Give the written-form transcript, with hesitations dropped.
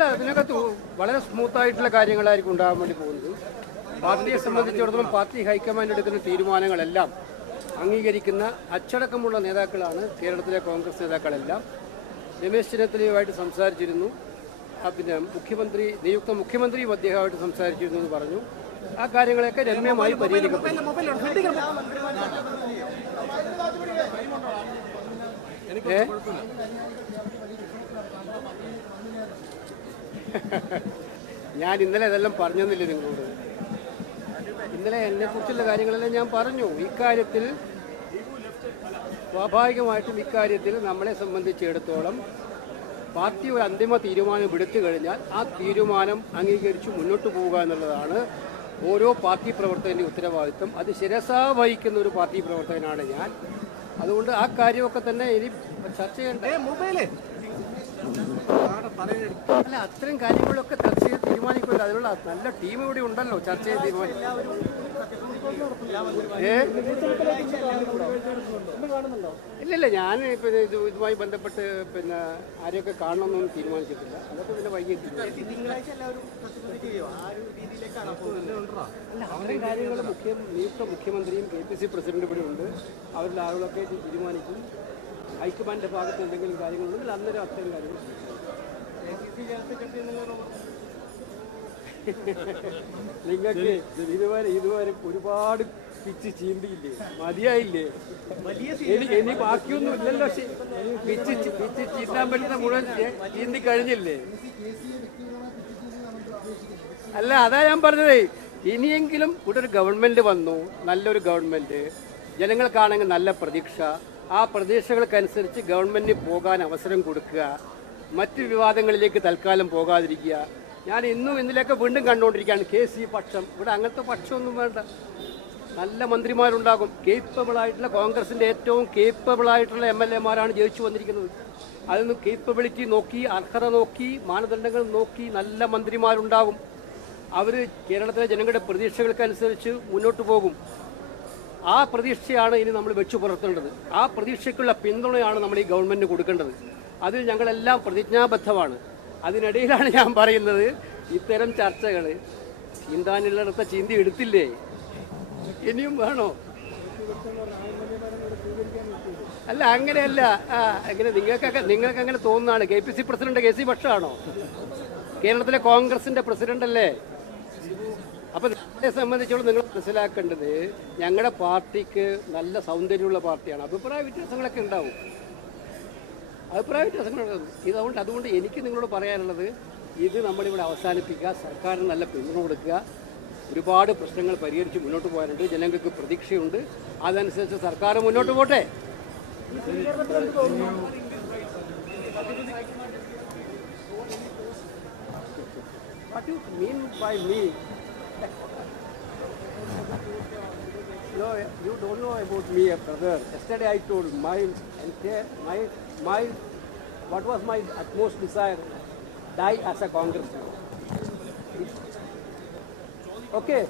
അല്ല, അതിനകത്ത് വളരെ സ്മൂത്തായിട്ടുള്ള കാര്യങ്ങളായിരിക്കും ഉണ്ടാകാൻ വേണ്ടി പോകുന്നത്. പാർട്ടിയെ സംബന്ധിച്ചിടത്തോളം പാർട്ടി ഹൈക്കമാൻഡ് എടുക്കുന്ന തീരുമാനങ്ങളെല്ലാം അംഗീകരിക്കുന്ന അച്ചടക്കമുള്ള നേതാക്കളാണ് കേരളത്തിലെ കോൺഗ്രസ് നേതാക്കളെല്ലാം. രമേശ് ചെന്നിത്തലയുമായിട്ട് സംസാരിച്ചിരുന്നു, പിന്നെ നിയുക്ത മുഖ്യമന്ത്രിയും അദ്ദേഹമായിട്ട് സംസാരിച്ചിരുന്നു എന്ന് പറഞ്ഞു. ആ കാര്യങ്ങളൊക്കെ രമ്യമായി പരിഹരിക്കപ്പെട്ടു. ഞാൻ ഇന്നലെ ഇതെല്ലാം പറഞ്ഞെന്നില്ലേ നിങ്ങളോട്? ഇന്നലെ എന്നെക്കുറിച്ചുള്ള കാര്യങ്ങളെല്ലാം ഞാൻ പറഞ്ഞു. ഇക്കാര്യത്തിൽ സ്വാഭാവികമായിട്ടും നമ്മളെ സംബന്ധിച്ചിടത്തോളം പാർട്ടി ഒരു അന്തിമ തീരുമാനം എടുത്തു കഴിഞ്ഞാൽ ആ തീരുമാനം അംഗീകരിച്ച് മുന്നോട്ട് പോവുക എന്നുള്ളതാണ് ഓരോ പാർട്ടി പ്രവർത്തകൻ്റെ ഉത്തരവാദിത്വം. അത് ശിരസാ വഹിക്കുന്ന ഒരു പാർട്ടി പ്രവർത്തകനാണ് ഞാൻ. അതുകൊണ്ട് ആ കാര്യമൊക്കെ തന്നെ ഇനി ചർച്ച ചെയ്യേണ്ട. അല്ല, അത്തരം കാര്യങ്ങളൊക്കെ ചർച്ച ചെയ്ത് തീരുമാനിക്കുമല്ലോ. അതിനുള്ള നല്ല ടീം ഇവിടെ ഉണ്ടല്ലോ ചർച്ച ചെയ്ത് തീരുമാനിക്കും. ഇല്ലില്ല, ഞാൻ പിന്നെ ഇതുമായി ബന്ധപ്പെട്ട് പിന്നെ ആരെയൊക്കെ കാണണമെന്നൊന്നും തീരുമാനിച്ചിട്ടില്ല. അതൊക്കെ പിന്നെ വൈകിട്ട് അല്ല, അത്തരം കാര്യങ്ങൾ നിയുക്ത മുഖ്യമന്ത്രിയും KPC പ്രസിഡന്റും ഇവിടെ ഉണ്ട്. അവരുടെ ആളുകളൊക്കെ തീരുമാനിക്കും. ഹൈക്കമാൻഡിന്റെ ഭാഗത്ത് എന്തെങ്കിലും കാര്യങ്ങളുണ്ടെങ്കിൽ അന്നേരം അത്തരം കാര്യങ്ങൾ നിങ്ങൾക്ക് ഇതുവരെ ഒരുപാട് പിച്ച് ചീന്തിയില്ലേ? മതിയായില്ലേ? ഇനി ബാക്കിയൊന്നും ഇല്ലല്ലോ. പിച്ച് ചീന്താൻ പറ്റുന്ന മുഴുവൻ ചീന്തി കഴിഞ്ഞില്ലേ? അല്ല, അതാ ഞാൻ പറഞ്ഞത്. ഇനിയെങ്കിലും ഇവിടെ ഒരു ഗവൺമെന്റ് വന്നു, നല്ലൊരു ഗവൺമെന്റ്, ജനങ്ങൾക്കാണെങ്കിൽ നല്ല പ്രതീക്ഷ. ആ പ്രതീക്ഷകൾക്കനുസരിച്ച് ഗവൺമെന്റിന് പോകാൻ അവസരം കൊടുക്കുക, മറ്റ് വിവാദങ്ങളിലേക്ക് തൽക്കാലം പോകാതിരിക്കുക. ഞാൻ ഇന്നലെയൊക്കെ വീണ്ടും കണ്ടുകൊണ്ടിരിക്കുകയാണ് KC പക്ഷം. ഇവിടെ അങ്ങനത്തെ പക്ഷമൊന്നും വേണ്ട. നല്ല മന്ത്രിമാരുണ്ടാകും. കേപ്പബിളായിട്ടുള്ള കോൺഗ്രസിൻ്റെ ഏറ്റവും കേപ്പബിളായിട്ടുള്ള MLA-മാരാണ് ജയിച്ചു വന്നിരിക്കുന്നത്. അതൊന്നും കേപ്പബിലിറ്റി നോക്കി, അർഹത നോക്കി, മാനദണ്ഡങ്ങൾ നോക്കി നല്ല മന്ത്രിമാരുണ്ടാകും. അവർ കേരളത്തിലെ ജനങ്ങളുടെ പ്രതീക്ഷകൾക്കനുസരിച്ച് മുന്നോട്ട് പോകും. ആ പ്രതീക്ഷയാണ് ഇനി നമ്മൾ വെച്ചു പുലർത്തേണ്ടത്. ആ പ്രതീക്ഷയ്ക്കുള്ള പിന്തുണയാണ് നമ്മൾ ഈ ഗവൺമെൻറ്റിന് കൊടുക്കേണ്ടത്. അതിൽ ഞങ്ങളെല്ലാം പ്രതിജ്ഞാബദ്ധമാണ്. അതിനിടയിലാണ് ഞാൻ പറയുന്നത്, ഇത്തരം ചർച്ചകൾ ചീന്താനുള്ളിടത്ത ചീന്തി എടുത്തില്ലേ? ഇനിയും വേണോ? അല്ല, അങ്ങനെയല്ല. നിങ്ങൾക്ക് അങ്ങനെ തോന്നുന്നതാണ്. KPC president KC പക്ഷമാണോ? കേരളത്തിലെ കോൺഗ്രസിന്റെ പ്രസിഡന്റ് അല്ലേ? അപ്പൊ നിങ്ങളെ സംബന്ധിച്ചോളം നിങ്ങൾ മനസ്സിലാക്കേണ്ടത്, ഞങ്ങളുടെ പാർട്ടിക്ക് നല്ല സൗന്ദര്യമുള്ള പാർട്ടിയാണ്. അഭിപ്രായ വ്യത്യാസങ്ങളൊക്കെ ഉണ്ടാവും. അതുകൊണ്ട് എനിക്ക് നിങ്ങളോട് പറയാനുള്ളത്, ഇത് നമ്മളിവിടെ അവസാനിപ്പിക്കുക, സർക്കാരിന് നല്ല പിന്തുണ കൊടുക്കുക. ഒരുപാട് പ്രശ്നങ്ങൾ പരിഹരിച്ച് മുന്നോട്ട് പോകാനുണ്ട്. ജനങ്ങൾക്ക് പ്രതീക്ഷയുണ്ട്. അതനുസരിച്ച് സർക്കാർ മുന്നോട്ട് പോട്ടെ. What do you mean by me? No, you don't know about me, brother. Yesterday I told what was my utmost desire? Die as a congressman. Okay.